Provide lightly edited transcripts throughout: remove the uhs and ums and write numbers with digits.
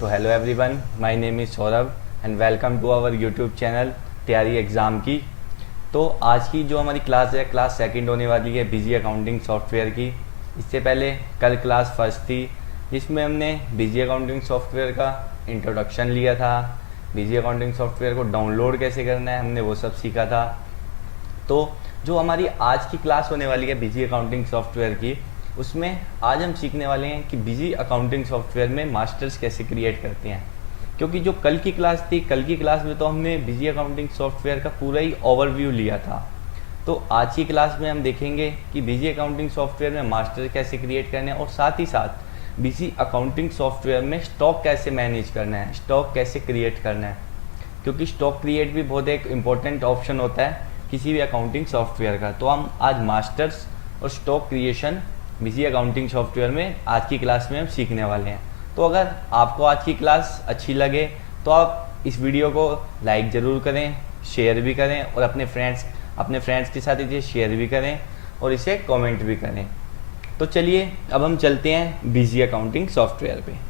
तो hello everyone, my name is Saurabh and welcome to our YouTube channel तैयारी exam की। तो आज की जो हमारी क्लास है, क्लास सेकंड होने वाली है बिजी अकाउंटिंग सॉफ्टवेयर की। इससे पहले कल क्लास फर्स्ट थी जिसमें हमने बिजी अकाउंटिंग सॉफ्टवेयर का इंट्रोडक्शन लिया था। बिजी अकाउंटिंग सॉफ्टवेयर को डाउनलोड कैसे करना है हमने वो सब सीखा था। तो जो हमारी आज की क्लास होने वाली है बिजी अकाउंटिंग सॉफ्टवेयर की, उसमें आज हम सीखने वाले हैं कि बिजी अकाउंटिंग सॉफ्टवेयर में मास्टर्स कैसे क्रिएट करते हैं। क्योंकि जो कल की क्लास थी, कल की क्लास में तो हमने बिजी अकाउंटिंग सॉफ्टवेयर का पूरा ही ओवरव्यू लिया था। तो आज की क्लास में हम देखेंगे कि बिजी अकाउंटिंग सॉफ्टवेयर में मास्टर कैसे क्रिएट करने हैं और साथ ही साथ बिजी अकाउंटिंग सॉफ्टवेयर में स्टॉक कैसे मैनेज करना है, स्टॉक कैसे क्रिएट करना है। क्योंकि स्टॉक क्रिएट भी बहुत एक इम्पोर्टेंट ऑप्शन होता है किसी भी अकाउंटिंग सॉफ्टवेयर का। तो हम आज मास्टर्स और stock creation busy accounting software में आज की क्लास में हम सीखने वाले हैं। तो अगर आपको आज की क्लास अच्छी लगे तो आप इस वीडियो को लाइक ज़रूर करें, शेयर भी करें और अपने फ्रेंड्स के साथ इसे शेयर भी करें और इसे कमेंट भी करें। तो चलिए अब हम चलते हैं बिजी अकाउंटिंग सॉफ्टवेयर पे।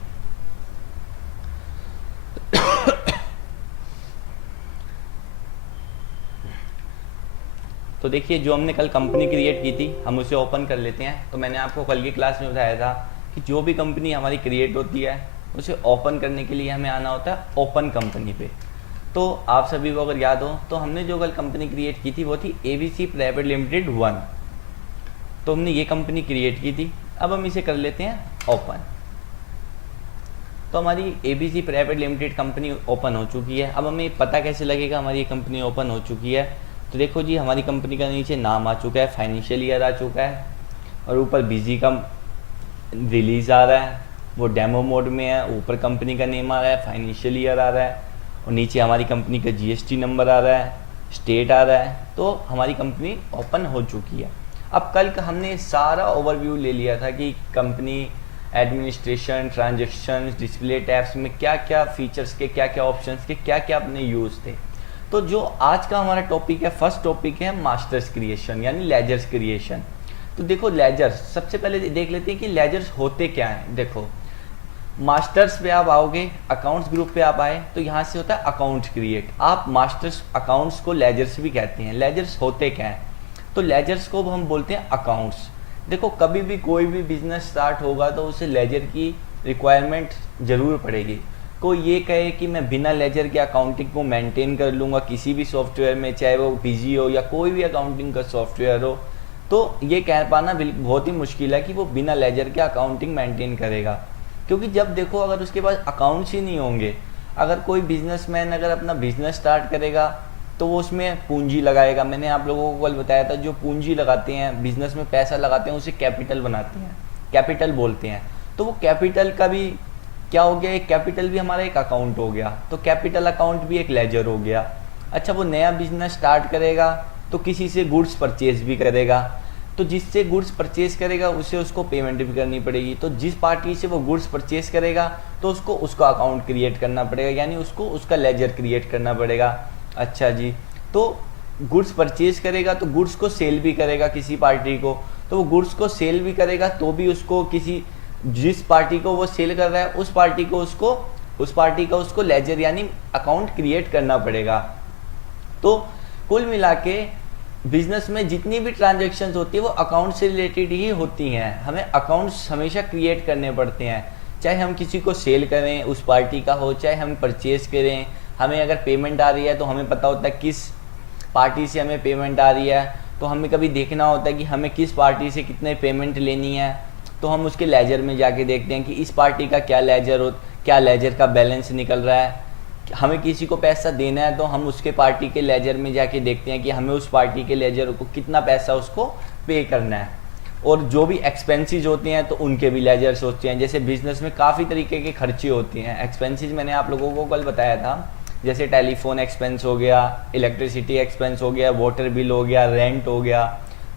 तो देखिए, जो हमने कल कंपनी क्रिएट की थी हम उसे ओपन कर लेते हैं। तो मैंने आपको कल की क्लास में बताया था कि जो भी कंपनी हमारी क्रिएट होती है उसे ओपन करने के लिए हमें आना होता है ओपन कंपनी पे। तो आप सभी को अगर याद हो तो हमने जो कल कंपनी क्रिएट की थी वो थी ABC प्राइवेट लिमिटेड 1। तो हमने ये कंपनी क्रिएट की थी। अब हम इसे कर लेते हैं ओपन। तो हमारी ABC private limited company open हो चुकी है। अब हमें पता कैसे लगेगा हमारी ये कंपनी ओपन हो चुकी है। तो देखो जी, हमारी कंपनी का नीचे नाम आ चुका है, फाइनेंशियल ईयर आ चुका है और ऊपर बिजी का रिलीज़ आ रहा है, वो डेमो मोड में है। ऊपर कंपनी का नेम आ रहा है, फाइनेंशियल ईयर आ रहा है और नीचे हमारी कंपनी का GST नंबर आ रहा है, स्टेट आ रहा है। तो हमारी कंपनी ओपन हो चुकी है। अब कल का हमने सारा ओवरव्यू ले लिया था कि company administration, transaction, display tabs में क्या क्या फीचर्स के, क्या क्या ऑप्शंस के, क्या क्या अपने यूज़ थे। तो जो आज का हमारा टॉपिक है, फर्स्ट टॉपिक है मास्टर्स क्रिएशन यानी लेजर्स क्रिएशन। तो देखो, लेजर्स सबसे पहले देख लेते हैं कि लेजर्स होते क्या हैं। देखो, मास्टर्स पे आप आओगे, अकाउंट्स ग्रुप पे आप आए तो यहाँ से होता है अकाउंट क्रिएट। आप मास्टर्स अकाउंट्स को लेजर्स भी कहते हैं। लेजर्स होते क्या हैं? तो लेजर्स को हम बोलते हैं अकाउंट्स। देखो, कभी भी कोई भी बिजनेस स्टार्ट होगा तो उसे लेजर की रिक्वायरमेंट जरूर पड़ेगी। कोई ये कहे कि मैं बिना लेजर के अकाउंटिंग को मेंटेन कर लूँगा किसी भी सॉफ्टवेयर में, चाहे वो बिजी हो या कोई भी अकाउंटिंग का सॉफ्टवेयर हो, तो ये कह पाना बहुत ही मुश्किल है कि वो बिना लेजर के अकाउंटिंग मेंटेन करेगा। क्योंकि जब देखो, अगर उसके पास अकाउंट्स ही नहीं होंगे, अगर कोई बिजनेसमैन अगर अपना बिजनेस स्टार्ट करेगा तो वो उसमें पूंजी लगाएगा। मैंने आप लोगों को कल बताया था, जो पूंजी लगाते हैं बिजनेस में, पैसा लगाते हैं, उसे कैपिटल बनाते हैं, कैपिटल बोलते हैं। तो वो कैपिटल का भी क्या हो गया, एक कैपिटल भी हमारा एक अकाउंट हो गया। तो कैपिटल अकाउंट भी एक लेजर हो गया। अच्छा, वो नया बिजनेस स्टार्ट करेगा तो किसी से गुड्स परचेज भी करेगा। तो जिससे गुड्स परचेज करेगा उसे उसको पेमेंट भी करनी पड़ेगी। तो जिस पार्टी से वो गुड्स परचेज करेगा तो उसको उसका अकाउंट क्रिएट करना पड़ेगा, यानी उसको उसका लेजर क्रिएट करना पड़ेगा। अच्छा जी, तो गुड्स परचेज करेगा तो गुड्स को सेल भी करेगा किसी पार्टी को। तो वो गुड्स को सेल भी करेगा तो भी उसको जिस पार्टी को वो सेल कर रहा है उस पार्टी का उसको लेजर यानी अकाउंट क्रिएट करना पड़ेगा। तो कुल मिला के बिजनेस में जितनी भी ट्रांजैक्शंस होती है वो अकाउंट से रिलेटेड ही होती हैं। हमें अकाउंट्स हमेशा क्रिएट करने पड़ते हैं, चाहे हम किसी को सेल करें उस पार्टी का हो, चाहे हम परचेज करें। हमें अगर पेमेंट आ रही है तो हमें पता होता है किस पार्टी से हमें पेमेंट आ रही है। तो हमें कभी देखना होता है कि हमें किस पार्टी से कितने पेमेंट लेनी है। तो हम उसके लेजर में जाके देखते हैं कि इस पार्टी का क्या लेजर का बैलेंस निकल रहा है। हमें किसी को पैसा देना है तो हम उसके पार्टी के लेजर में जाके देखते हैं कि हमें उस पार्टी के लेजर को कितना पैसा उसको पे करना है। और जो भी एक्सपेंसेस होते हैं तो उनके भी लेजर्स होते हैं। जैसे बिजनेस में काफ़ी तरीके के खर्चे होते हैं। एक्सपेंसेस मैंने आप लोगों को कल बताया था, जैसे टेलीफोन एक्सपेंस हो गया, इलेक्ट्रिसिटी एक्सपेंस हो गया, वाटर बिल हो गया, रेंट हो गया।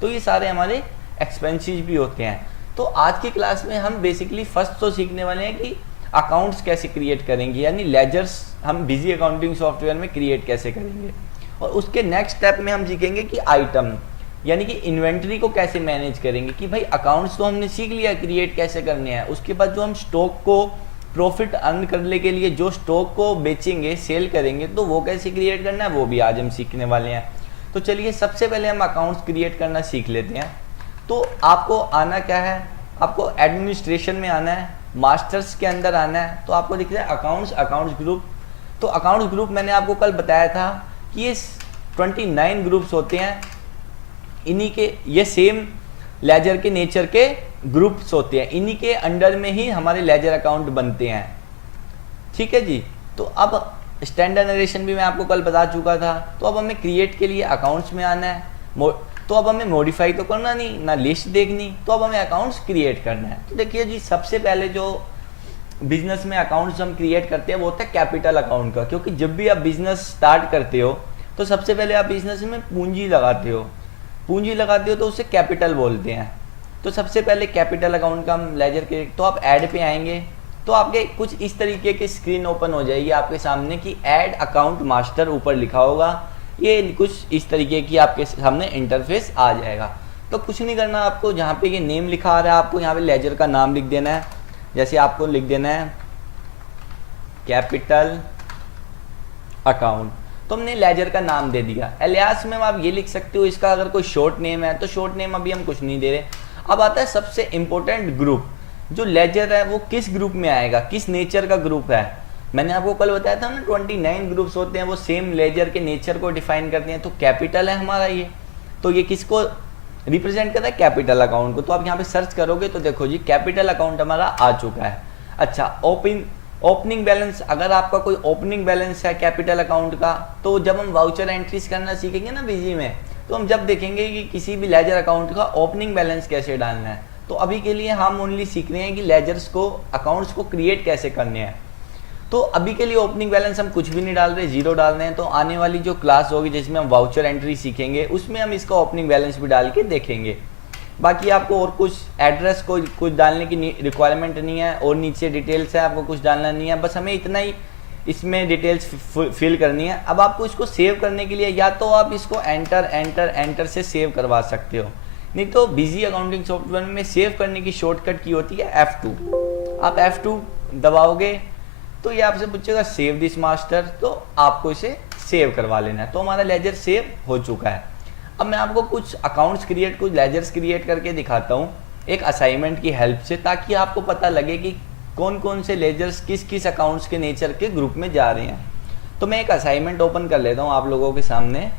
तो ये सारे हमारे एक्सपेंसेस भी होते हैं। तो आज की क्लास में हम बेसिकली फर्स्ट तो सीखने वाले हैं कि अकाउंट्स कैसे क्रिएट करेंगे, यानी लेजर्स हम बिजी अकाउंटिंग सॉफ्टवेयर में क्रिएट कैसे करेंगे। और उसके नेक्स्ट स्टेप में हम सीखेंगे कि आइटम यानी कि इन्वेंट्री को कैसे मैनेज करेंगे। कि भाई अकाउंट्स तो हमने सीख लिया क्रिएट कैसे करने हैं, उसके बाद जो हम स्टॉक को प्रॉफिट अर्न करने के लिए जो स्टॉक को बेचेंगे, सेल करेंगे, तो वो कैसे क्रिएट करना है वो भी आज हम सीखने वाले हैं। तो चलिए सबसे पहले हम अकाउंट्स क्रिएट करना सीख लेते हैं। तो आपको आना क्या है, आपको एडमिनिस्ट्रेशन में आना है, मास्टर्स के अंदर आना है। तो आपको दिख रहा है अकाउंट्स ग्रुप। तो अकाउंट्स ग्रुप मैंने आपको कल बताया था कि ये 29 ग्रुप्स होते हैं, इन्हीं के ये सेम लेजर के नेचर के ग्रुप्स होते हैं, इन्हीं के अंडर में ही हमारे लेजर अकाउंट बनते हैं। ठीक है जी। तो अब स्टैंडर्ड नरेशन भी मैं आपको कल बता चुका था। तो अब हमें क्रिएट के लिए अकाउंट्स में आना है। तो अब हमें मॉडिफाई तो करना नहीं, ना लिस्ट देखनी, तो अब हमें अकाउंट्स क्रिएट करना है। तो देखिए जी, सबसे पहले जो बिजनेस में अकाउंट्स हम क्रिएट करते हैं वो होता है कैपिटल अकाउंट का। क्योंकि जब भी आप बिजनेस स्टार्ट करते हो तो सबसे पहले आप बिजनेस में पूंजी लगाते हो तो उसे कैपिटल बोलते हैं। तो सबसे पहले कैपिटल अकाउंट का हम लेजर के, तो आप ऐड पे आएंगे तो आपके कुछ इस तरीके की स्क्रीन ओपन हो जाएगी आपके सामने कि ऐड अकाउंट मास्टर ऊपर लिखा होगा। ये कुछ इस तरीके की आपके सामने इंटरफेस आ जाएगा। तो कुछ नहीं करना आपको, जहाँ पे ये नेम लिखा आ रहा है आपको यहाँ पे लेजर का नाम लिख देना है। जैसे आपको लिख देना है कैपिटल अकाउंट, तो हमने लेजर का नाम दे दिया। एलियास में आप ये लिख सकते हो, इसका अगर कोई शॉर्ट नेम है तो शॉर्ट नेम अभी हम कुछ नहीं दे रहे। अब आता है सबसे इंपॉर्टेंट ग्रुप, जो लेजर है वो किस ग्रुप में आएगा, किस नेचर का ग्रुप है। मैंने आपको कल बताया था ना 29 ग्रुप्स होते हैं, वो सेम लेजर के नेचर को डिफाइन करते हैं। तो कैपिटल है हमारा ये, तो ये किसको रिप्रेजेंट करता है, कैपिटल अकाउंट को। तो आप यहाँ पे सर्च करोगे तो देखो जी कैपिटल अकाउंट हमारा आ चुका है। अच्छा, ओपनिंग बैलेंस, अगर आपका कोई ओपनिंग बैलेंस है कैपिटल अकाउंट का, तो जब हम वाउचर एंट्रीज करना सीखेंगे ना बिजी में, तो हम जब देखेंगे कि किसी भी लेजर अकाउंट का ओपनिंग बैलेंस कैसे डालना है। तो अभी के लिए हम ओनली सीख रहे हैं कि लेजर्स को, अकाउंट्स को क्रिएट कैसे करने हैं। तो अभी के लिए ओपनिंग बैलेंस हम कुछ भी नहीं डाल रहे, जीरो डाल रहे हैं। तो आने वाली जो क्लास होगी जिसमें हम वाउचर एंट्री सीखेंगे उसमें हम इसका ओपनिंग बैलेंस भी डाल के देखेंगे। बाकी आपको और कुछ एड्रेस को कुछ डालने की रिक्वायरमेंट नहीं है, और नीचे डिटेल्स है आपको कुछ डालना नहीं है, बस हमें इतना ही इसमें डिटेल्स फिल करनी है। अब आपको इसको सेव करने के लिए या तो आप इसको एंटर से सेव करवा सकते हो, नहीं तो बिजी अकाउंटिंग सॉफ्टवेयर में सेव करने की शॉर्टकट की होती है F2। आप F2 दबाओगे तो ये आपसे पूछेगा सेव दिस मास्टर, तो आपको इसे सेव करवा लेना है। तो हमारा लेजर सेव हो चुका है। अब मैं आपको कुछ अकाउंट्स क्रिएट, कुछ लेजर्स क्रिएट करके दिखाता हूँ एक असाइनमेंट की हेल्प से, ताकि आपको पता लगे कि कौन कौन से लेजर्स किस किस अकाउंट्स के नेचर के ग्रुप में जा रहे हैं। तो मैं एक असाइनमेंट ओपन कर लेता हूँ आप लोगों के सामने।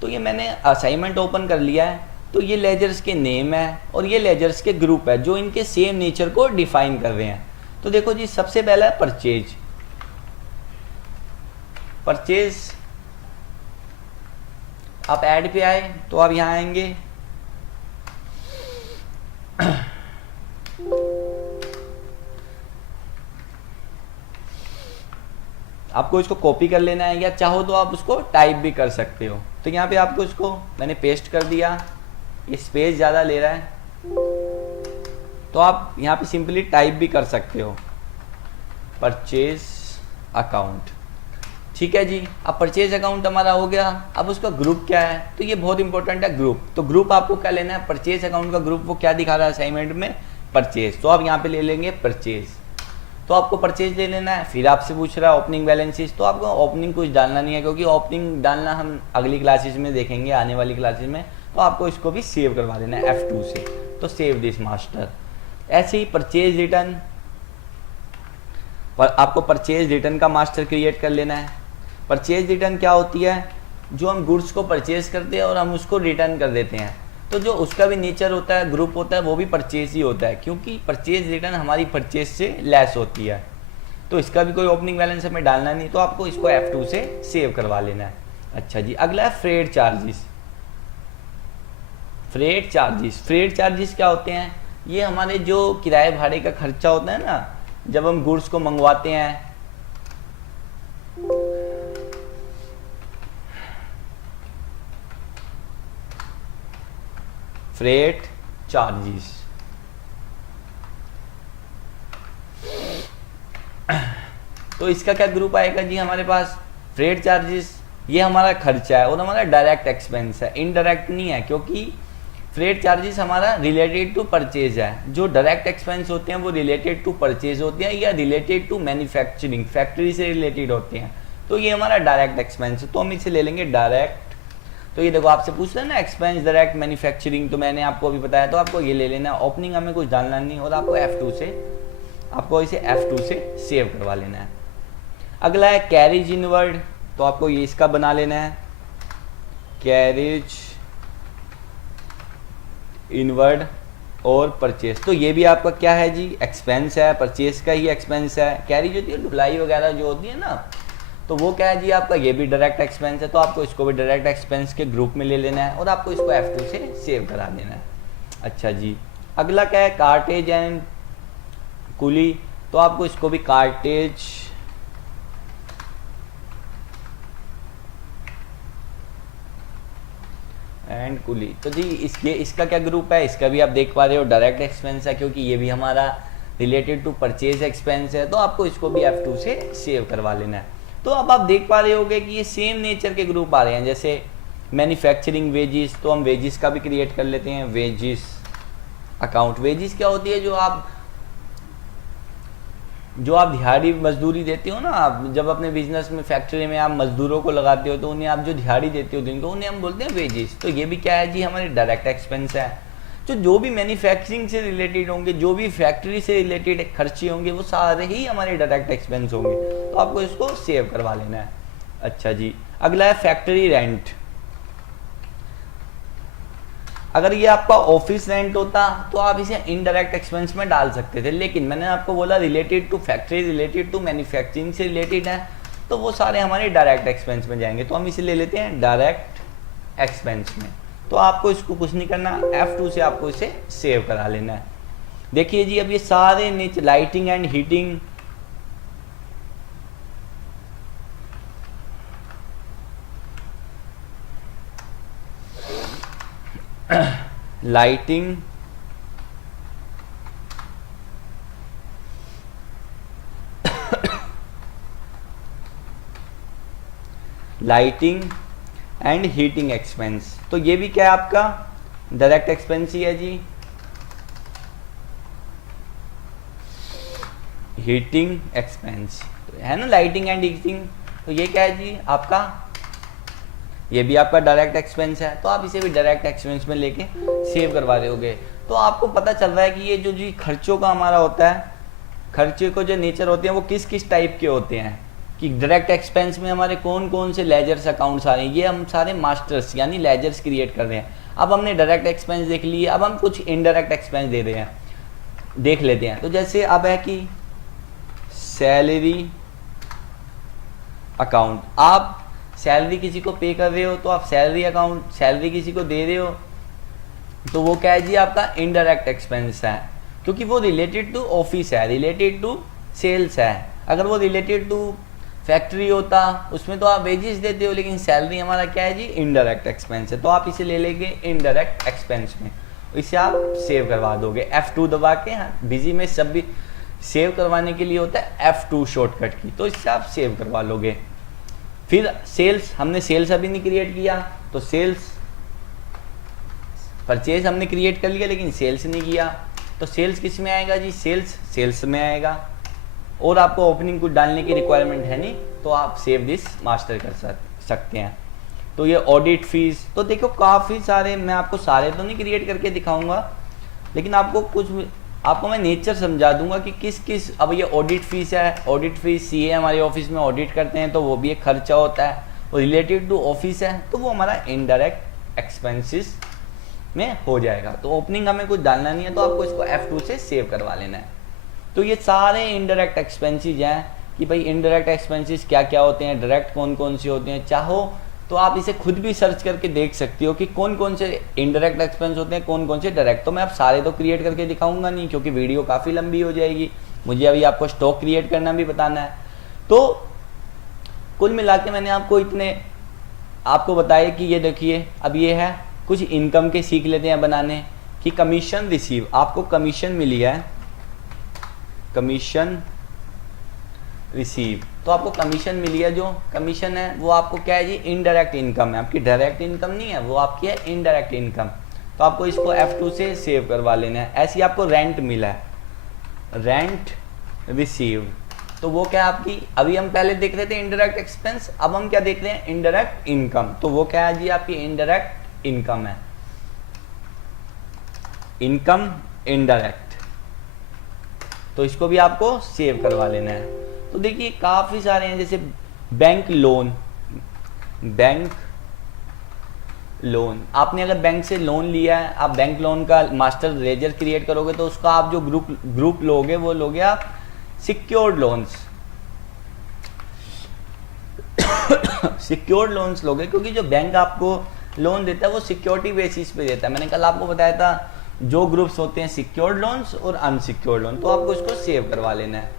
तो ये मैंने असाइनमेंट ओपन कर लिया है। तो ये लेजर्स के नेम है और ये लेजर्स के ग्रुप है जो इनके सेम नेचर को डिफाइन कर रहे हैं। तो देखो जी, सबसे पहला है परचेज। आप ऐड पे आए तो आप यहां आएंगे, आपको इसको कॉपी कर लेना है या चाहो तो आप उसको टाइप भी कर सकते हो। तो यहाँ पे आपको इसको मैंने पेस्ट कर दिया, ये स्पेस ज़्यादा ले रहा है, तो आप यहाँ पे सिंपली टाइप भी कर सकते हो परचेज अकाउंट। ठीक है जी, अब परचेज अकाउंट हमारा हो गया। अब उसका ग्रुप क्या है, तो ये बहुत इंपॉर्टेंट है ग्रुप। तो ग्रुप आपको क्या लेना है, परचेज अकाउंट का ग्रुप वो क्या दिखा रहा है असाइनमेंट में, परचेज। तो आप यहाँ पे ले लेंगे परचेज, तो आपको परचेज ले लेना है। फिर आपसे पूछ रहा है ओपनिंग बैलेंसेस, तो आपको ओपनिंग कुछ डालना नहीं है, क्योंकि ओपनिंग डालना हम अगली क्लासेस में देखेंगे, आने वाली क्लासेस में। तो आपको इसको भी सेव करवा देना है F2 से, तो सेव दिस मास्टर। ऐसे ही परचेज रिटर्न, पर आपको परचेज रिटर्न का मास्टर क्रिएट कर लेना है। परचेज रिटर्न क्या होती है, जो हम गुड्स को परचेज करते हैं और हम उसको रिटर्न कर देते हैं, तो जो उसका भी नेचर होता है, ग्रुप होता है, वो भी परचेज ही होता है, क्योंकि परचेज रिटर्न हमारी परचेज से लेस होती है। तो इसका भी कोई ओपनिंग बैलेंस हमें डालना नहीं, तो आपको इसको F2 से सेव करवा लेना है। अच्छा जी, अगला है फ्रेट चार्जेस। फ्रेट चार्जेस क्या होते हैं, ये हमारे जो किराए भाड़े का खर्चा होता है ना, जब हम गुड्स को मंगवाते हैं, फ्रेट चार्जेस। तो इसका क्या ग्रुप आएगा जी हमारे पास, फ्रेट चार्जेस। ये हमारा खर्चा है और हमारा डायरेक्ट एक्सपेंस है, इनडायरेक्ट नहीं है, क्योंकि फ्रेट चार्जेस हमारा रिलेटेड टू परचेज है, जो डायरेक्ट एक्सपेंस होते हैं वो रिलेटेड टू परचेज होते हैं या रिलेटेड टू मैन्युफैक्चरिंग, फैक्ट्री से रिलेटेड होते हैं, तो ये हमारा डायरेक्ट एक्सपेंस है, तो हम इसे ले लेंगे डायरेक्ट। तो ये देखो आपसे पूछ रहे हैं ना एक्सपेंस डायरेक्ट मैन्युफैक्चरिंग, तो मैंने आपको अभी बताया, तो आपको ये ले लेना है। ओपनिंग हमें कुछ डालना नहीं और आपको इसे F2 से सेव करवा लेना है। अगला है कैरेज इनवर्ड, तो आपको ये इसका बना लेना है, कैरेज इनवर्ड और परचेस, तो ये भी आपका क्या है जी, एक्सपेंस है, परचेस का ही एक्सपेंस है। कैरेज होती है ढुलाई वगैरह जो होती है ना, तो वो क्या है जी आपका, ये भी डायरेक्ट एक्सपेंस है, तो आपको इसको भी डायरेक्ट एक्सपेंस के ग्रुप में ले लेना है और आपको इसको F2 से सेव करा देना है। अच्छा जी, अगला क्या है, कार्टेज एंड कुली, तो आपको इसको भी कार्टेज एंड कुली, तो जी इसका क्या ग्रुप है, इसका भी आप देख पा रहे हो डायरेक्ट एक्सपेंस है, क्योंकि ये भी हमारा रिलेटेड टू परचेज एक्सपेंस है, तो आपको इसको भी F2 से सेव करवा लेना है। तो अब आप देख पा रहे होगे कि ये सेम नेचर के ग्रुप आ रहे हैं, जैसे मैन्युफैक्चरिंग वेजिस, तो हम वेजिस का भी क्रिएट कर लेते हैं, वेजिस अकाउंट। वेजिस क्या होती है, जो आप दिहाड़ी मजदूरी देते हो ना, आप जब अपने बिजनेस में फैक्ट्री में आप मजदूरों को लगाते हो तो उन्हें आप जो दिहाड़ी देते हो दिन को, उन्हें हम बोलते हैं वेजेस। तो ये भी क्या है जी, हमारे डायरेक्ट एक्सपेंस है। जो भी मैन्युफैक्चरिंग से रिलेटेड होंगे, जो भी फैक्ट्री से रिलेटेड खर्चे होंगे, वो सारे ही हमारे डायरेक्ट एक्सपेंस होंगे, तो आपको इसको सेव करवा लेना है। अच्छा जी, अगला है फैक्ट्री रेंट। अगर ये आपका ऑफिस रेंट होता तो आप इसे इनडायरेक्ट एक्सपेंस में डाल सकते थे, लेकिन मैंने आपको बोला related to factory, related to manufacturing से रिलेटेड है, तो वो सारे हमारे डायरेक्ट एक्सपेंस में जाएंगे, तो हम इसे ले लेते हैं डायरेक्ट एक्सपेंस में। तो आपको इसको कुछ नहीं करना, F2 से आपको इसे सेव करा लेना है। देखिए जी, अब ये सारे नीचे lighting and heating, lighting lighting and heating expense, तो ये भी क्या है आपका डायरेक्ट एक्सपेंस ही है जी। हीटिंग एक्सपेंस है ना, लाइटिंग एंड हीटिंग, तो ये क्या है जी आपका, ये भी आपका डायरेक्ट एक्सपेंस है, तो आप इसे भी डायरेक्ट एक्सपेंस में लेके सेव करवा दोगे। तो आपको पता चल रहा है कि ये जो जी खर्चों का हमारा होता है, खर्चे को जो नेचर होते हैं वो किस किस टाइप के होते हैं, कि डायरेक्ट एक्सपेंस में हमारे कौन कौन से लेजर्स अकाउंट्स आ रहे हैं, ये हम सारे मास्टर्स यानी लेजर्स क्रिएट कर रहे हैं। अब हमने डायरेक्ट एक्सपेंस देख लिए, अब हम कुछ इनडायरेक्ट एक्सपेंस दे रहे हैं, देख लेते हैं। तो जैसे अब है कि सैलरी अकाउंट, आप सैलरी किसी को पे कर रहे हो तो आप सैलरी अकाउंट, सैलरी किसी को दे रहे हो, तो वो क्या है जी आपका इनडायरेक्ट एक्सपेंस है, क्योंकि वो रिलेटेड टू ऑफिस है, रिलेटेड टू सेल्स है। अगर वो रिलेटेड टू फैक्ट्री होता उसमें तो आप वेजेस देते हो, लेकिन सैलरी हमारा क्या है जी इनडायरेक्ट एक्सपेंस है, तो आप इसे ले लेंगे इनडायरेक्ट एक्सपेंस में, इसे आप सेव करवा दोगे F2 दबा के। बिजी में सब भी सेव करवाने के लिए होता है F2 शॉर्टकट की, तो इससे आप सेव करवा लोगे। फिर सेल्स, हमने सेल्स अभी नहीं क्रिएट किया, तो सेल्स, परचेज हमने क्रिएट कर लिया लेकिन सेल्स नहीं किया, तो सेल्स किस में आएगा जी, सेल्स में आएगा। और आपको ओपनिंग कुछ डालने की रिक्वायरमेंट है नहीं, तो आप सेव दिस मास्टर कर सकते हैं। तो ये ऑडिट फीस, तो देखो काफ़ी सारे, मैं आपको सारे तो नहीं क्रिएट करके दिखाऊंगा, लेकिन आपको मैं नेचर समझा दूंगा कि किस किस, अब ये ऑडिट फीस है, ऑडिट फीस CA हमारे ऑफिस में ऑडिट करते हैं, तो वो भी एक खर्चा होता है, वो रिलेटेड टू ऑफिस है, तो वो हमारा इनडायरेक्ट एक्सपेंसेस में हो जाएगा। तो ओपनिंग हमें कुछ डालना नहीं है, तो आपको इसको F2 से सेव करवा लेना है। तो ये सारे इनडायरेक्ट एक्सपेंसेस हैं कि भाई इनडायरेक्ट एक्सपेंसेस क्या क्या होते हैं, डायरेक्ट कौन कौन से होते हैं। चाहो तो आप इसे खुद भी सर्च करके देख सकते हो कि कौन कौन से इनडायरेक्ट एक्सपेंस होते हैं, कौन कौन से डायरेक्ट। तो मैं अब सारे तो क्रिएट करके दिखाऊंगा नहीं, क्योंकि वीडियो काफ़ी लंबी हो जाएगी, मुझे अभी आपको स्टॉक क्रिएट करना भी बताना है। तो कुल मिला के मैंने आपको बताया कि ये देखिए, अब ये है कुछ इनकम के सीख लेते हैं बनाने कि कमीशन रिसीव, आपको कमीशन मिली है, कमीशन रिसीव, तो आपको कमीशन मिली है, जो कमीशन है वो आपको क्या है जी इनडायरेक्ट इनकम है, आपकी डायरेक्ट इनकम नहीं है, वो आपकी है इनडायरेक्ट इनकम। तो आपको इसको F2 से सेव करवा लेना है। ऐसे ही आपको रेंट मिला है, रेंट रिसीव, तो वो क्या है आपकी, अभी हम पहले देख रहे थे इनडायरेक्ट एक्सपेंस, अब हम क्या देख रहे हैं, इनडायरेक्ट इनकम। तो वो क्या है जी, आपकी इनडायरेक्ट इनकम है, इनकम इनडायरेक्ट। तो इसको भी आपको सेव करवा लेना है। तो देखिए काफी सारे हैं, जैसे बैंक लोन, बैंक लोन, आपने अगर बैंक से लोन लिया है, आप बैंक लोन का मास्टर लेजर क्रिएट करोगे तो उसका आप जो ग्रुप लोगे वो लोगे आप सिक्योर्ड लोन्स, सिक्योर्ड लोन्स लोगे, क्योंकि जो बैंक आपको लोन देता है वो सिक्योरिटी बेसिस पे देता है। मैंने कल आपको बताया था जो ग्रुप्स होते हैं सिक्योर्ड लोन्स और अनसिक्योर्ड लोन, तो आपको इसको सेव करवा लेना है।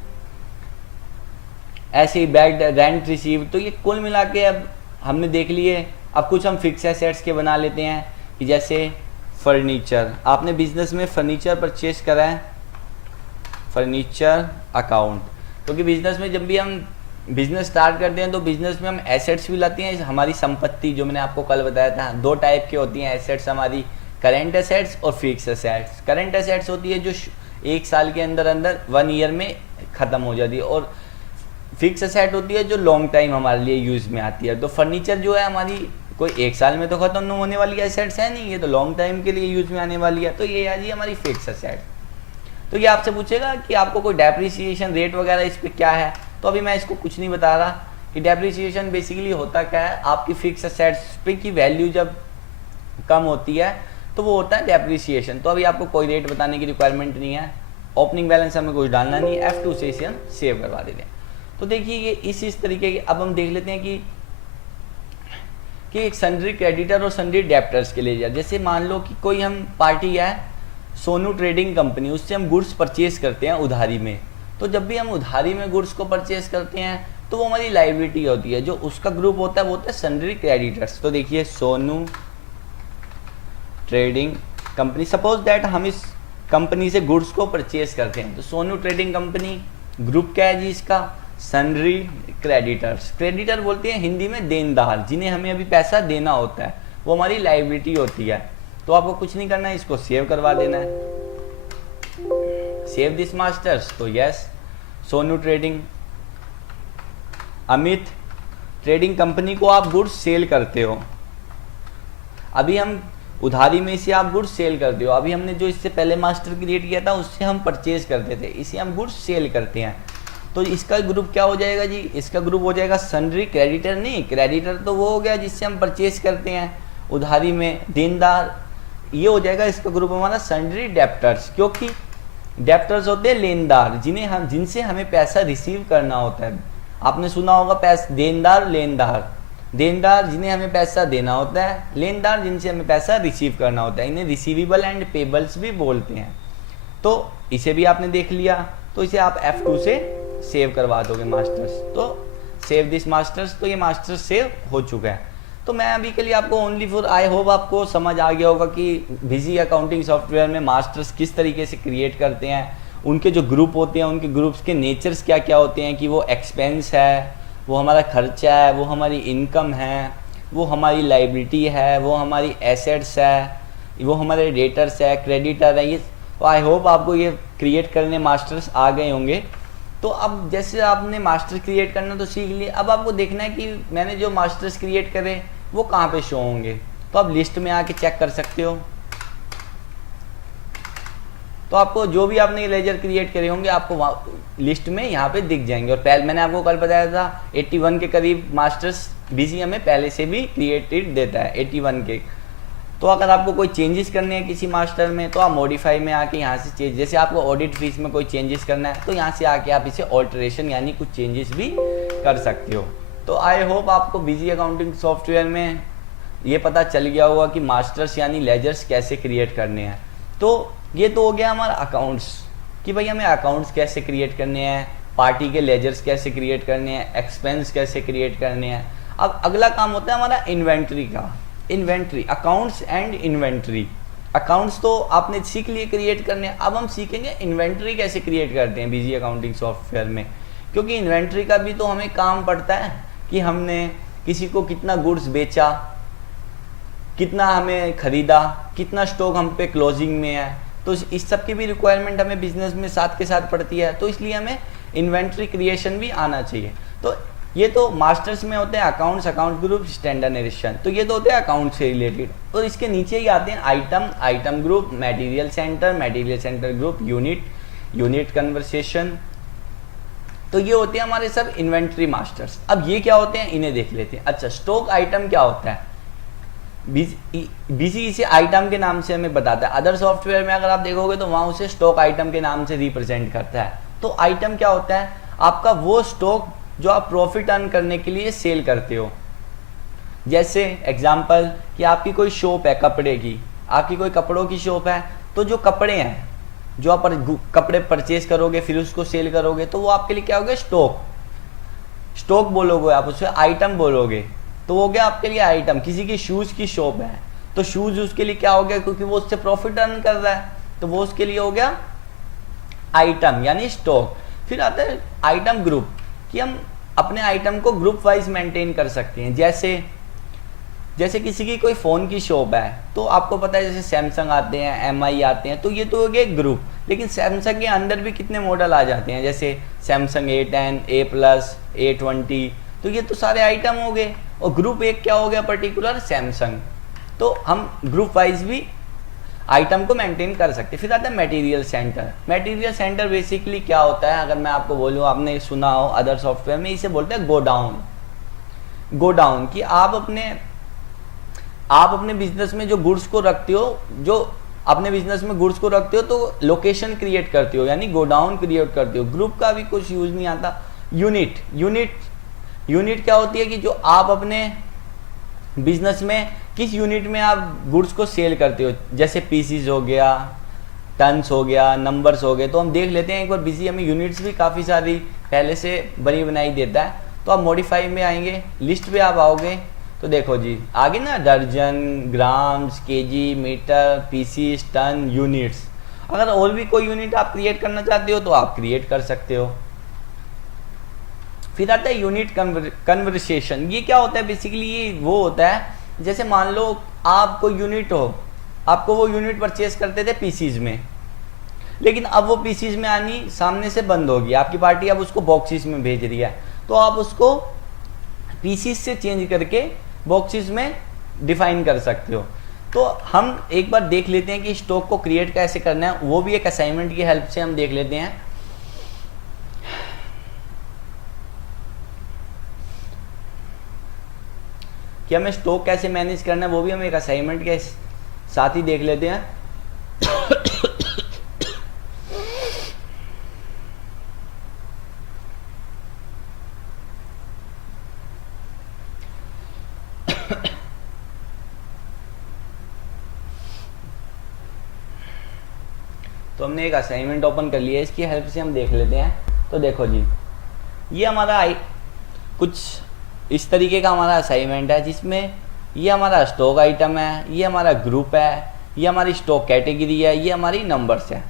ऐसे ही बैड रेंट रिसीव, तो ये कुल मिला के अब हमने देख लिए। अब कुछ हम फिक्स एसेट्स के बना लेते हैं कि जैसे फर्नीचर, आपने बिजनेस में फर्नीचर परचेज करा है, फर्नीचर अकाउंट, क्योंकि बिजनेस में जब भी हम बिजनेस स्टार्ट करते हैं तो बिजनेस में हम एसेट्स भी लाते हैं, हमारी संपत्ति जो मैंने आपको कल बताया था, दो टाइप की होती हैं एसेट्स हमारी, करेंट एसेट्स और फिक्स एसेट्स। करेंट एसेट्स होती है जो 1 साल के अंदर अंदर 1 ईयर में ख़त्म हो जाती है, और फिक्स एसेट होती है जो लॉन्ग टाइम हमारे लिए यूज़ में आती है। तो फर्नीचर जो है हमारी कोई 1 साल में तो ख़त्म होने वाली एसेट्स है नहीं, ये तो लॉन्ग टाइम के लिए यूज़ में आने वाली है, तो ये है जी हमारी फिक्स एसेट। तो ये आपसे पूछेगा कि आपको कोई डेप्रिसिएशन रेट वगैरह इस पर क्या है, तो अभी मैं इसको कुछ नहीं बता रहा कि डेप्रिसिएशन बेसिकली होता क्या है, आपकी फिक्स एसेट्स पे की वैल्यू जब कम होती है तो वो होता है डेप्रिसिएशन। तो अभी आपको कोई रेट बताने की रिक्वायरमेंट नहीं है, ओपनिंग बैलेंस हमें कुछ डालना नहीं है, F2 से इसे हम सेव करवा देते हैं। तो देखिए ये इस तरीके के, अब हम देख लेते हैं कि एक सन्ड्री क्रेडिटर और सन्ड्री डेप्टर्स के लिए, जैसे मान लो कि कोई हम पार्टी है सोनू ट्रेडिंग कंपनी, उससे हम गुड्स परचेज करते हैं उधारी में। तो जब भी हम उधारी में गुड्स को परचेज करते हैं तो वो हमारी लायबिलिटी होती है, जो उसका ग्रुप होता है वो होता है सन्ड्री क्रेडिटर्स। तो देखिए Sonu trading company, suppose that हम इस कंपनी से गुड्स को परचेज करते हैं, तो सोनू ट्रेडिंग कंपनी ग्रुप क्या है जी इसका, सन्ड्री क्रेडिटर्स। क्रेडिटर बोलते हैं हिंदी में देनदार, जिन्हें हमें अभी पैसा देना होता है, वो हमारी लायबिलिटी होती है। तो आपको कुछ नहीं करना है, इसको सेव करवा देना है, सेव दिस मास्टर्स। तो yes, Sonu trading, Amit trading company को आप गुड्स सेल करते हो, अभी हम उधारी में से आप गुड्स सेल करते हो, अभी हमने जो इससे पहले मास्टर क्रिएट किया था उससे हम परचेज करते थे, इसे हम गुड्स सेल करते हैं। तो इसका ग्रुप क्या हो जाएगा जी, इसका ग्रुप हो जाएगा सन्ड्री क्रेडिटर, नहीं क्रेडिटर तो वो हो गया जिससे हम परचेज करते हैं उधारी में, देनदार ये हो जाएगा इसका ग्रुप हमारा सन्ड्री डेप्टर्स, क्योंकि डेप्टर्स होते हैं लेनदार, जिनसे हमें पैसा रिसीव करना होता है। आपने सुना होगा पैसा देनदार लेनदार, देनदार जिन्हें हमें पैसा देना होता है, लेनदार जिनसे हमें पैसा रिसीव करना होता है, इन्हें रिसीवेबल एंड पेबल्स भी बोलते हैं। तो इसे भी आपने देख लिया, तो इसे आप F2 से सेव करवा दोगे मास्टर्स। तो सेव दिस मास्टर्स, तो ये मास्टर्स सेव हो चुका है। तो मैं अभी के लिए आपको ओनली फॉर, आई होप आपको समझ आ गया होगा कि बिजी अकाउंटिंग सॉफ्टवेयर में मास्टर्स किस तरीके से क्रिएट करते हैं, उनके जो ग्रुप होते हैं उनके ग्रुप्स के नेचर्स क्या क्या होते हैं, कि वो एक्सपेंस है, वो हमारा खर्चा है, वो हमारी इनकम है, वो हमारी लाइबिलिटी है, वो हमारी एसेट्स है, वो हमारे डेटर्स है, क्रेडिटर है। ये तो आई होप आपको ये क्रिएट करने मास्टर्स आ गए होंगे। तो अब जैसे आपने मास्टर क्रिएट करना तो सीख लिए, अब आपको देखना है कि मैंने जो मास्टर्स क्रिएट करे वो कहाँ पे शो होंगे। तो आप लिस्ट में आके चेक कर सकते हो, तो आपको जो भी आपने लेजर क्रिएट करे होंगे आपको लिस्ट में यहाँ पे दिख जाएंगे। और पहले मैंने आपको कल बताया था 81 के करीब मास्टर्स बीजी हमें पहले से भी क्रिएटेड देता है 81 के। तो अगर आपको कोई चेंजेस करने हैं किसी मास्टर में तो आप मॉडिफाई में आके यहाँ से चेंज, जैसे आपको ऑडिट फीस में कोई चेंजेस करना है तो यहाँ से आके आप इसे ऑल्टरेशन यानी कुछ चेंजेस भी कर सकते हो। तो आई होप आपको बिजी अकाउंटिंग सॉफ्टवेयर में ये पता चल गया होगा कि मास्टर्स यानी लेजर्स कैसे क्रिएट करने हैं। तो ये तो हो गया हमारा अकाउंट्स, कि भाई हमें अकाउंट्स कैसे क्रिएट करने हैं, पार्टी के लेजर्स कैसे क्रिएट करने हैं, एक्सपेंस कैसे क्रिएट करने हैं। अब अगला काम होता है हमारा इन्वेंट्री का, inventory, accounts and inventory. Accounts तो आपने सीख लिए क्रिएट करने, अब हम सीखेंगे इन्वेंट्री कैसे क्रिएट करते हैं बिजी अकाउंटिंग सॉफ्टवेयर में, क्योंकि इन्वेंट्री का भी तो हमें काम पड़ता है कि हमने किसी को कितना गुड्स बेचा, कितना हमें खरीदा, कितना स्टॉक हम पे क्लोजिंग में है, तो इस सब की भी रिक्वायरमेंट हमें बिजनेस में साथ के साथ पड़ती है। तो इसलिए हमें इन्वेंट्री क्रिएशन भी आना चाहिए। तो ये तो मास्टर्स में होते हैं अकाउंट्स, अकाउंट ग्रुप, स्टैंडर्डाइजेशन, तो ये तो होते हैं अकाउंट से रिलेटेड। और इसके नीचे ही आते हैं item, item group, material centre, material centre group, unit, unit conversation. तो ये होते हैं हमारे सब इन्वेंट्री मास्टर्स। अब ये क्या होते हैं इन्हें देख लेते हैं। अच्छा, स्टॉक आइटम क्या होता है? बीसी इसे आइटम के नाम से हमें बताता है। अदर सॉफ्टवेयर में अगर आप देखोगे तो वहां उसे स्टॉक आइटम के नाम से रिप्रेजेंट करता है। तो आइटम क्या होता है? आपका वो स्टॉक जो आप प्रॉफिट अर्न करने के लिए सेल करते हो। जैसे एग्जांपल कि आपकी कोई शॉप है कपड़े की, आपकी कोई कपड़ों की शॉप है, तो जो कपड़े हैं जो आप कपड़े परचेज करोगे फिर उसको सेल करोगे, तो वो आपके लिए क्या हो गया? स्टॉक। स्टॉक बोलोगे आप, उससे आइटम बोलोगे तो वो गया आपके लिए आइटम। किसी की शूज की शॉप है तो शूज उसके लिए क्या हो गया? क्योंकि वो उससे प्रॉफिट अर्न कर रहा है तो वो उसके लिए हो गया आइटम यानी स्टॉक। फिर आता है आइटम ग्रुप, कि हम अपने आइटम को ग्रुप वाइज मेंटेन कर सकते हैं। जैसे किसी की कोई फ़ोन की शॉप है तो आपको पता है जैसे सैमसंग आते हैं, MI आते हैं, तो ये तो हो गया ग्रुप। लेकिन सैमसंग के अंदर भी कितने मॉडल आ जाते हैं, जैसे सैमसंग A10, A+, A20, तो ये तो सारे आइटम हो गए। और ग्रुप एक क्या हो गया? Particular Samsung. तो हम ग्रुप वाइज भी आइटम को मेंटेन कर सकते। फिर आता है material centre. Material centre basically क्या होता है? अगर मैं आपको बोलूँ, आपने सुना हो अदर सॉफ्टवेयर में इसे बोलते हैं गोडाउन। गोडाउन कि आप अपने बिजनेस में जो गुड्स को रखते हो, जो अपने बिजनेस में गुड्स को रखते हो तो लोकेशन क्रिएट करते हो, यानी गोडाउन क्रिएट करते हो। ग्रुप का भी कुछ यूज नहीं आता। यूनिट क्या होती है? कि जो आप अपने बिजनेस में किस यूनिट में आप गुड्स को सेल करते हो। जैसे पीसीज हो गया, टन्स हो गया, नंबर्स हो गए। तो हम देख लेते हैं एक बार। बीसी हमें यूनिट्स भी काफ़ी सारी पहले से बनी बनाई देता है। तो आप मॉडिफाई में आएंगे, लिस्ट पे आप आओगे तो देखो जी आगे ना दर्जन, grams, KG, metre, pieces, ton, units. अगर और भी कोई यूनिट आप क्रिएट करना चाहते हो तो आप क्रिएट कर सकते हो। फिर आता है यूनिट कन्वर्सेशन। ये क्या होता है? बेसिकली ये वो होता है जैसे मान लो आप कोई यूनिट हो, आपको वो यूनिट परचेज करते थे पीसीज में, लेकिन अब वो पीसीज में आनी सामने से बंद होगी। आपकी पार्टी अब उसको बॉक्सेस में भेज रही है, तो आप उसको पीसीज से चेंज करके बॉक्सेस में डिफाइन कर सकते हो। तो हम एक बार देख लेते हैं कि स्टॉक को क्रिएट कैसे करना है, वो भी एक असाइनमेंट की हेल्प से हम देख लेते हैं। कि हमें स्टॉक कैसे मैनेज करना है, वो भी हम एक असाइनमेंट के साथ ही देख लेते हैं। तो हमने एक असाइनमेंट ओपन कर लिया है, इसकी हेल्प से हम देख लेते हैं। तो देखो जी, ये हमारा कुछ इस तरीके का हमारा असाइनमेंट है, जिसमें ये हमारा स्टॉक आइटम है, ये हमारा ग्रुप है, ये हमारी स्टॉक कैटेगरी है, ये हमारी नंबर्स है।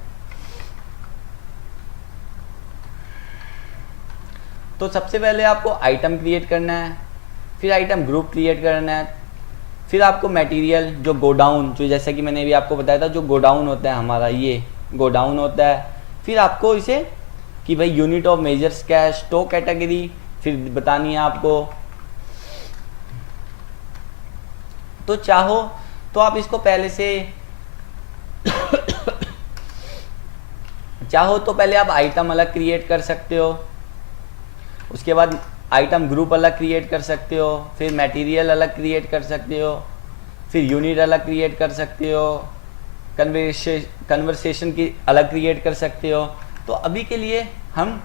तो सबसे पहले आपको आइटम क्रिएट करना है, फिर आइटम ग्रुप क्रिएट करना है, फिर आपको मटेरियल जो गोडाउन, जो जैसा कि मैंने अभी आपको बताया था, जो गोडाउन होता है हमारा, ये गोडाउन होता है। फिर आपको इसे कि भाई यूनिट ऑफ मेजर्स क्या है, स्टॉक कैटेगरी फिर बतानी है आपको। तो चाहो तो आप इसको पहले से चाहो तो पहले आप आइटम अलग क्रिएट कर सकते हो, उसके बाद आइटम ग्रुप अलग क्रिएट कर सकते हो, फिर मटेरियल अलग क्रिएट कर सकते हो, फिर यूनिट अलग क्रिएट कर सकते हो, कन्वर्सेशन की अलग क्रिएट कर सकते हो। तो अभी के लिए हम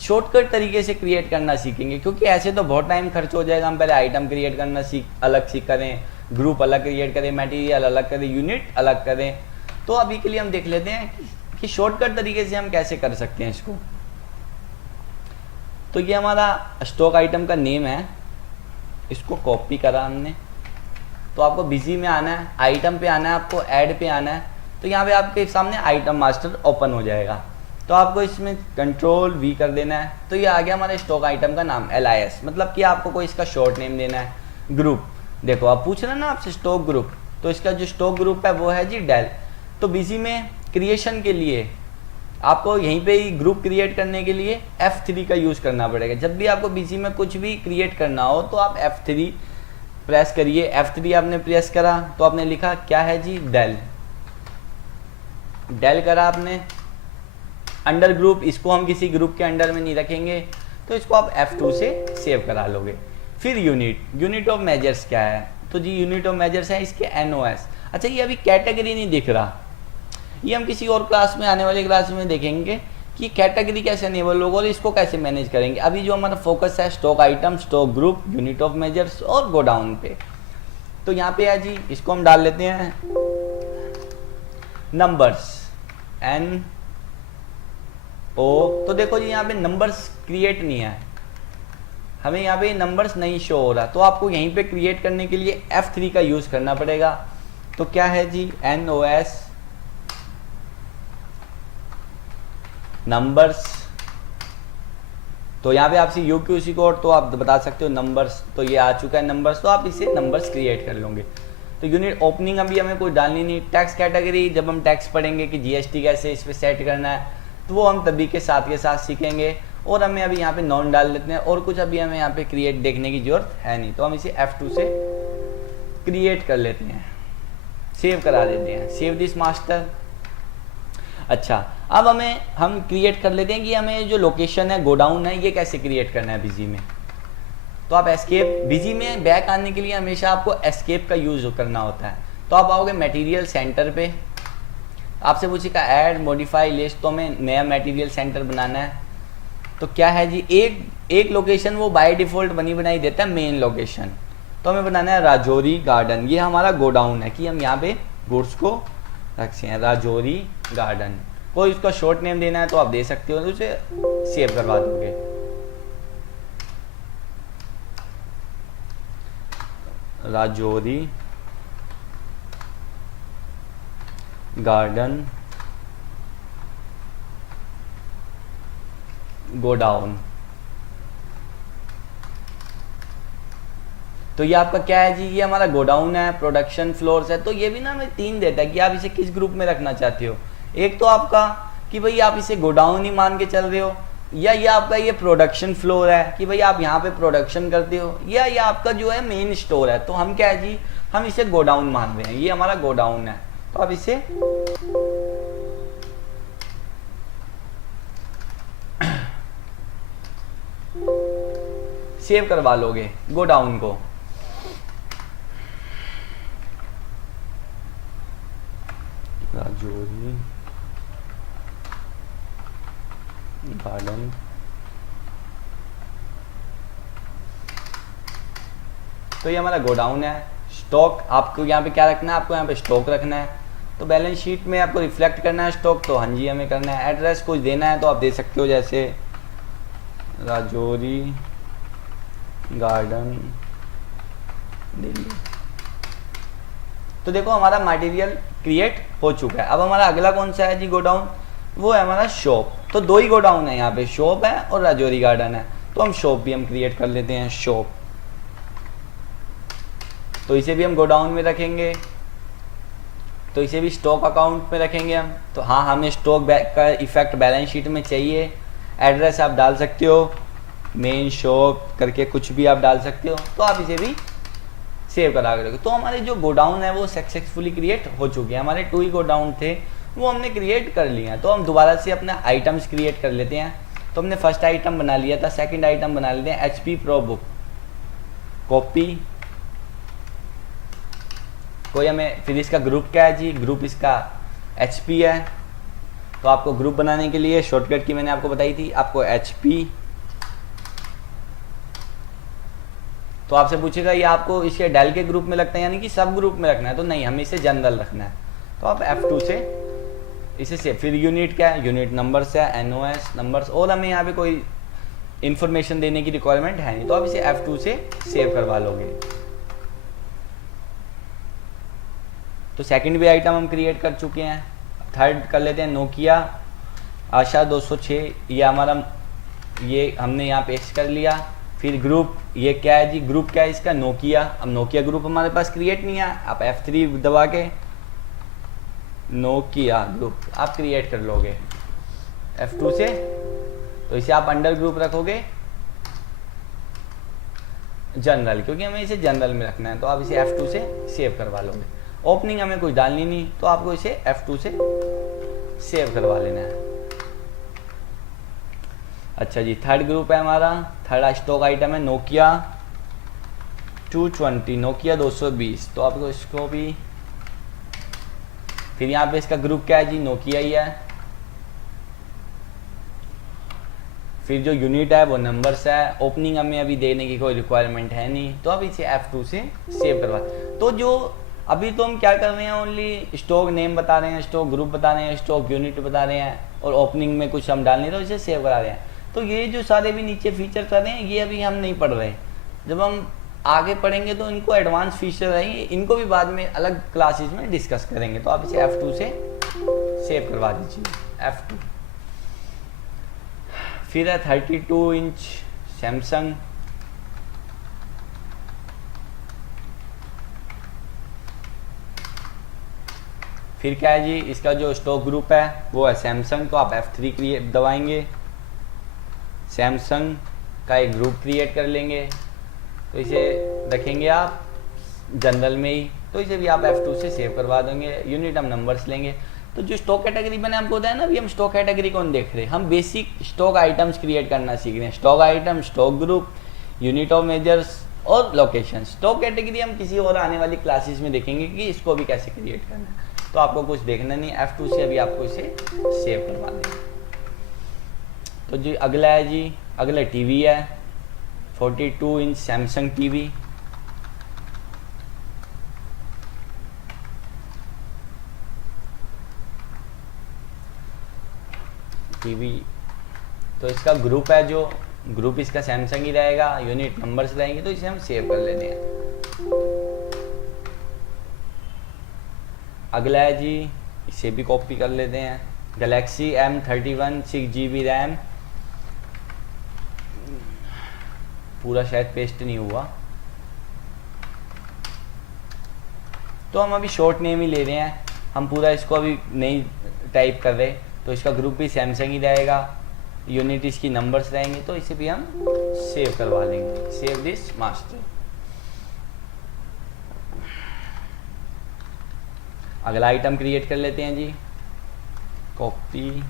शॉर्टकट तरीके से क्रिएट करना सीखेंगे, क्योंकि ऐसे तो बहुत टाइम खर्च हो जाएगा। हम पहले आइटम क्रिएट करना अलग सीख करें, ग्रुप अलग क्रिएट करें, मटेरियल अलग करें, यूनिट अलग करें। तो अभी के लिए हम देख लेते हैं कि शॉर्टकट तरीके से हम कैसे कर सकते हैं इसको। तो ये हमारा स्टॉक आइटम का नेम है, इसको कॉपी करा हमने। तो आपको बिजी में आना है, आइटम पे आना है, आपको ऐड पे आना है। तो यहाँ पे आपके सामने आइटम मास्टर ओपन हो जाएगा। तो आपको इसमें Ctrl+V कर देना है। तो ये आ गया हमारे स्टॉक आइटम का नाम LIS, मतलब कि आपको कोई इसका शॉर्ट नेम देना है। ग्रुप देखो आप पूछ रहे ना आपसे स्टॉक ग्रुप, तो इसका जो स्टॉक ग्रुप है वो है जी डेल। तो बीसी में क्रिएशन के लिए आपको यहीं पे ही ग्रुप क्रिएट करने के लिए F3 का यूज़ करना पड़ेगा। जब भी आपको बीसी में कुछ भी क्रिएट करना हो तो आप F3 प्रेस करिए। F3 आपने प्रेस करा तो आपने लिखा क्या है जी, डेल। डेल करा आपने, अंडर ग्रुप, इसको हम किसी ग्रुप के अंडर में नहीं रखेंगे, तो इसको आप F2 से सेव करा लोगे। फिर यूनिट ऑफ मेजर्स क्या है, तो जी यूनिट ऑफ मेजर्स है इसके NOS। अच्छा ये अभी कैटेगरी नहीं दिख रहा, ये हम किसी और क्लास में, आने वाली क्लास में देखेंगे कि कैटेगरी कैसे एनेबल होगा और इसको कैसे मैनेज करेंगे। अभी जो हमारा फोकस है stock item, stock group, unit of measures और गोडाउन पे। तो यहाँ पे है जी, इसको हम डाल लेते हैं नंबर्स, NO। तो देखो जी यहाँ पे नंबर्स क्रिएट नहीं है, हमें यहाँ पे नंबर्स नहीं शो हो रहा, तो आपको यहीं पे क्रिएट करने के लिए F3 का यूज करना पड़ेगा। तो क्या है जी, NOS नंबर्स। तो यहाँ पे आपसे UQC कोड, तो आप बता सकते हो नंबर्स, तो ये आ चुका है नंबर्स, तो आप इसे नंबर्स क्रिएट कर लोगे। तो यूनिट ओपनिंग अभी हमें कोई डालनी नहीं। टैक्स कैटेगरी जब हम टैक्स पढ़ेंगे कि GST कैसे इस पर सेट करना है, तो वो हम तभी के साथ सीखेंगे। और हमें अभी यहाँ पे नॉन डाल लेते हैं, और कुछ अभी हमें यहाँ पे क्रिएट देखने की जरूरत है नहीं, तो हम इसे F2 से क्रिएट कर लेते हैं, सेव करा देते हैं, सेव दिस मास्टर। अच्छा अब हम क्रिएट कर लेते हैं कि हमें जो लोकेशन है गोडाउन है ये कैसे क्रिएट करना है बीजी में। तो आप एस्केप, बीजी में बैक आने के लिए हमेशा आपको एस्केप का यूज करना होता है। तो आप आओगे मटेरियल सेंटर पे, आपसे पूछेगा ऐड मॉडिफाई लिस्ट, तो हमें नया मटेरियल सेंटर बनाना है। तो क्या है जी, एक लोकेशन वो बाय डिफॉल्ट बनी बनाई देता है, मेन लोकेशन। तो हमें बनाना है राजौरी गार्डन, ये हमारा गोडाउन है कि हम यहाँ पे गुड्स को रखते हैं, राजौरी गार्डन। कोई इसका शॉर्ट नेम देना है तो आप दे सकते हो, तो उसे सेव करवा दोगे। Rajouri garden godown. तो ये आपका क्या है जी, ये हमारा गोडाउन है, प्रोडक्शन फ्लोर्स है। तो ये भी ना हमें 3 देता है कि आप इसे किस ग्रुप में रखना चाहते हो। एक तो आपका कि भाई आप इसे गोडाउन ही मान के चल रहे हो, या ये आपका ये प्रोडक्शन फ्लोर है कि भाई आप यहाँ पे प्रोडक्शन करते हो, या ये आपका जो है मेन स्टोर है। तो हम क्या है जी, हम इसे गोडाउन मान रहे हैं, ये हमारा गोडाउन है। तो आप इसे सेव करवा लोगे गोडाउन को। राजौरी गार्डन तो ये हमारा गोडाउन है। स्टॉक आपको यहाँ पे क्या रखना है, आपको यहाँ पे स्टॉक रखना है। तो बैलेंस शीट में आपको रिफ्लेक्ट करना है स्टॉक, तो हाँ जी हमें करना है। एड्रेस कुछ देना है तो आप दे सकते हो, जैसे राजौरी गार्डन दिल्ली। तो देखो हमारा मटेरियल क्रिएट हो चुका है। अब हमारा अगला कौन सा है जी, गोडाउन, वो है हमारा शॉप। तो 2 ही गोडाउन है यहाँ पे, शॉप है और राजौरी गार्डन है। तो हम शॉप भी हम क्रिएट कर लेते हैं, शॉप। तो इसे भी हम गोडाउन में रखेंगे, तो इसे भी स्टॉक अकाउंट में रखेंगे हम। तो हाँ, हमें स्टॉक का इफेक्ट बैलेंस शीट में चाहिए। एड्रेस आप डाल सकते हो, मेन शॉप करके कुछ भी आप डाल सकते हो। तो आप इसे भी सेव करा कर। तो हमारे जो गोडाउन है वो सक्सेसफुली क्रिएट हो चुके हैं। हमारे 2 ही गोडाउन थे, वो हमने क्रिएट कर लिए हैं। तो हम दोबारा से अपने आइटम्स क्रिएट कर लेते हैं। तो हमने फर्स्ट आइटम बना लिया था, सेकंड आइटम बना लेते हैं HP प्रो बुक। कॉपी, कोई हमें, फिर इसका ग्रुप क्या है जी, ग्रुप इसका HP है। तो आपको ग्रुप बनाने के लिए शॉर्टकट की मैंने आपको बताई थी, आपको HP। तो आपसे पूछेगा ये आपको इसके डेल के ग्रुप में लगता है, यानी कि सब ग्रुप में रखना है। तो नहीं, हमें इसे जनरल रखना है। तो आप F2 से इसे सेव। फिर यूनिट क्या है, यूनिट नंबर्स है, NOS नंबर्स। और हमें यहाँ पे कोई इंफॉर्मेशन देने की रिक्वायरमेंट है नहीं, तो आप इसे F2 से सेव करवा लोगे। तो सेकंड भी आइटम हम क्रिएट कर चुके हैं। थर्ड कर लेते हैं, नोकिया आशा 206। ये हमारा, ये हमने यहाँ पेस्ट कर लिया। फिर ग्रुप, ये क्या है जी, ग्रुप क्या है इसका, नोकिया। अब नोकिया ग्रुप हमारे पास क्रिएट नहीं है, आप F3 दबा के नोकिया ग्रुप आप क्रिएट कर लोगे F2 से। तो इसे आप अंडर ग्रुप रखोगे जनरल, क्योंकि हमें इसे जनरल में रखना है, तो आप इसे F2 से सेव करवा लोगे। ओपनिंग हमें कुछ डालनी नहीं, तो आपको इसे F2 से सेव करवा लेना है। अच्छा जी, थर्ड ग्रुप है हमारा, थर्ड स्टॉक आइटम है नोकिया 220, नोकिया 220, तो आपको इसको भी, फिर यहाँ पे इसका ग्रुप क्या है जी, नोकिया ही है। फिर जो यूनिट है वो नंबर्स है। ओपनिंग हमें अभी देने की कोई रिक्वायरमेंट है नहीं, तो अब इसे F2 से सेव करवा। तो जो अभी तो हम क्या कर रहे हैं, ओनली स्टॉक नेम बता रहे हैं, स्टॉक ग्रुप बता रहे हैं, स्टॉक यूनिट बता रहे हैं, और ओपनिंग में कुछ हम डाल नहीं रहे, इसे सेव करा रहे हैं। तो ये जो सारे भी नीचे फीचर कर रहे हैं, ये अभी हम नहीं पढ़ रहे। जब हम आगे पढ़ेंगे तो इनको एडवांस फीचर रहेंगे, इनको भी बाद में अलग क्लासेस में डिस्कस करेंगे। तो आप इसे F2 से सेव करवा दीजिए, F2। फिर है 32 इंच सैमसंग, फिर क्या है जी, इसका जो स्टॉक ग्रुप है वो है सैमसंग, तो आप F3 क्रिएट दबाएंगे, सैमसंग का एक ग्रुप क्रिएट कर लेंगे, तो इसे रखेंगे आप जनरल में ही, तो इसे भी आप F2 से सेव करवा देंगे। यूनिट हम नंबर्स लेंगे। तो जो स्टॉक कैटेगरी मैंने आपको बताया ना, अभी हम स्टॉक कैटेगरी कौन देख रहे हैं, हम बेसिक स्टॉक आइटम्स क्रिएट करना सीख रहे हैं। Stock item, stock group, unit of measures और लोकेशन। स्टॉक कैटेगरी हम किसी और आने वाली क्लासेस में देखेंगे कि इसको भी कैसे क्रिएट करना है, तो आपको कुछ देखना नहीं, F2 से अभी आपको इसे सेव करवा देंगे। तो जी अगला है जी, अगला टीवी है 42 इंच सैमसंग टीवी। तो इसका ग्रुप है, जो ग्रुप इसका सैमसंग ही रहेगा, यूनिट नंबर्स रहेंगे, तो इसे हम सेव कर लेते हैं। अगला है जी, इसे भी कॉपी कर लेते हैं, गैलेक्सी M31 6GB रैम, पूरा शायद पेस्ट नहीं हुआ, तो हम अभी शॉर्ट नेम ही ले रहे हैं, हम पूरा इसको अभी नहीं टाइप कर रहे। तो इसका ग्रुप भी सैमसंग ही रहेगा, यूनिट इसकी नंबर्स रहेंगे, तो इसे भी हम सेव करवा लेंगे, सेव दिस मास्टर। अगला आइटम क्रिएट कर लेते हैं जी, कॉपी,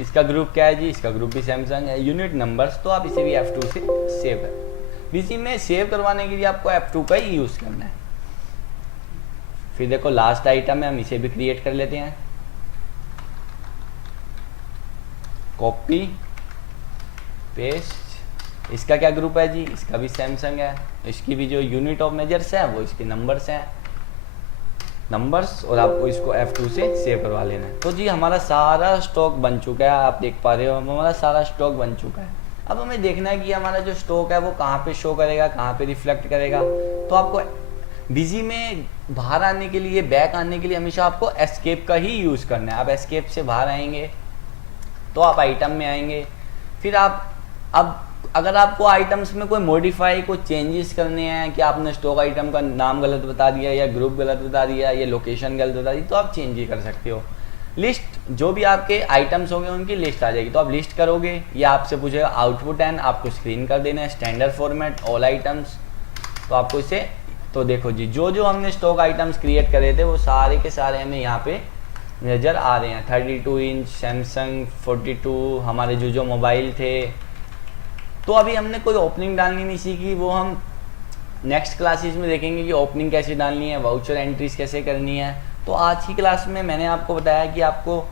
इसका ग्रुप क्या है जी, इसका ग्रुप भी सैमसंग है, यूनिट नंबर्स, तो आप इसे भी F2 से सेव कर। इसी में सेव करवाने के लिए आपको F2 का ही यूज करना है। फिर देखो लास्ट आइटम है, हम इसे भी क्रिएट कर लेते हैं, कॉपी पेस्ट। इसका क्या ग्रुप है जी, इसका भी सैमसंग है, इसकी भी जो यूनिट ऑफ मेजर्स है वो इसके नंबर्स हैं, नंबर्स, और आपको इसको F2 से सेव करवा लेना है। तो जी हमारा सारा स्टॉक बन चुका है, आप देख पा रहे हो हमारा सारा स्टॉक बन चुका है। अब हमें देखना है कि हमारा जो स्टॉक है वो कहाँ पे शो करेगा, कहाँ पे रिफ्लेक्ट करेगा। तो आपको बिजी में बाहर आने के लिए, बैक आने के लिए हमेशा आपको एस्केप का ही यूज़ करना है। आप एस्केप से बाहर आएंगे तो आप आइटम में आएंगे, फिर आप अब अगर आपको आइटम्स में कोई मॉडिफाई, कोई चेंजेस करने हैं कि आपने स्टॉक आइटम का नाम गलत बता दिया या ग्रुप गलत बता दिया या लोकेशन गलत बता दी, तो आप चेंज ही कर सकते हो। लिस्ट, जो भी आपके आइटम्स होंगे उनकी लिस्ट आ जाएगी, तो आप लिस्ट करोगे, या आपसे पूछेगा आउटपुट एंड, आपको स्क्रीन कर देना है, स्टैंडर्ड फॉर्मेट ऑल आइटम्स। तो आपको इसे, तो देखो जी जो जो हमने स्टॉक आइटम्स क्रिएट करे थे वो सारे के सारे हमें यहाँ पे नज़र आ रहे हैं। 32 इंच सैमसंग, 42 हमारे जो जो मोबाइल थे। तो अभी हमने कोई ओपनिंग डालनी नहीं सीखी, वो हम नेक्स्ट क्लासेस में देखेंगे कि ओपनिंग कैसे डालनी है, वाउचर एंट्रीज कैसे करनी है। तो आज की क्लास में मैंने आपको बताया कि आपको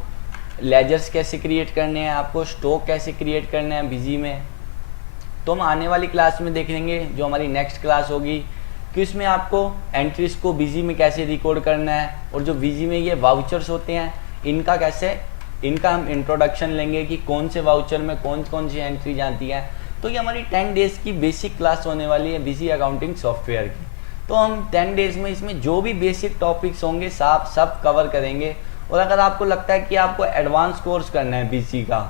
लेजर्स कैसे क्रिएट करने हैं, आपको स्टॉक कैसे क्रिएट करने हैं बिजी में। तो हम आने वाली क्लास में देख लेंगे, जो हमारी नेक्स्ट क्लास होगी, कि उसमें आपको एंट्रीज को बिजी में कैसे रिकॉर्ड करना है, और जो बिजी में ये वाउचर्स होते हैं इनका कैसे, इनका हम इंट्रोडक्शन लेंगे कि कौन से वाउचर में कौन कौन सी एंट्री आती है। तो ये हमारी 10 डेज़ की बेसिक क्लास होने वाली है बिजी अकाउंटिंग सॉफ्टवेयर की। तो हम 10 डेज़ में इसमें जो भी बेसिक टॉपिक्स होंगे सब कवर करेंगे। और अगर आपको लगता है कि आपको एडवांस कोर्स करना है बिजी का,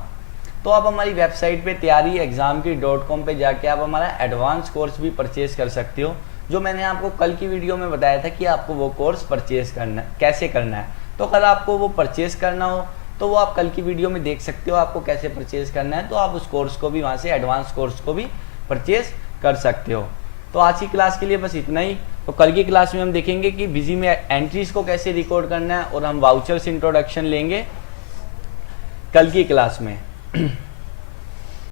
तो आप हमारी वेबसाइट पे तैयारी एग्जाम की .com पे जाके आप हमारा एडवांस कोर्स भी परचेज कर सकते हो, जो मैंने आपको कल की वीडियो में बताया था कि आपको वो कोर्स परचेज करना कैसे करना है। तो अगर आपको वो परचेज करना हो तो वो आप कल की वीडियो में देख सकते हो आपको कैसे परचेज करना है, तो आप उस कोर्स को भी वहाँ से एडवांस कोर्स को भी परचेज कर सकते हो। तो आज की क्लास के लिए बस इतना ही। तो कल की क्लास में हम देखेंगे कि बिजी में एंट्रीज को कैसे रिकॉर्ड करना है और हम वाउचर्स इंट्रोडक्शन लेंगे कल की क्लास में।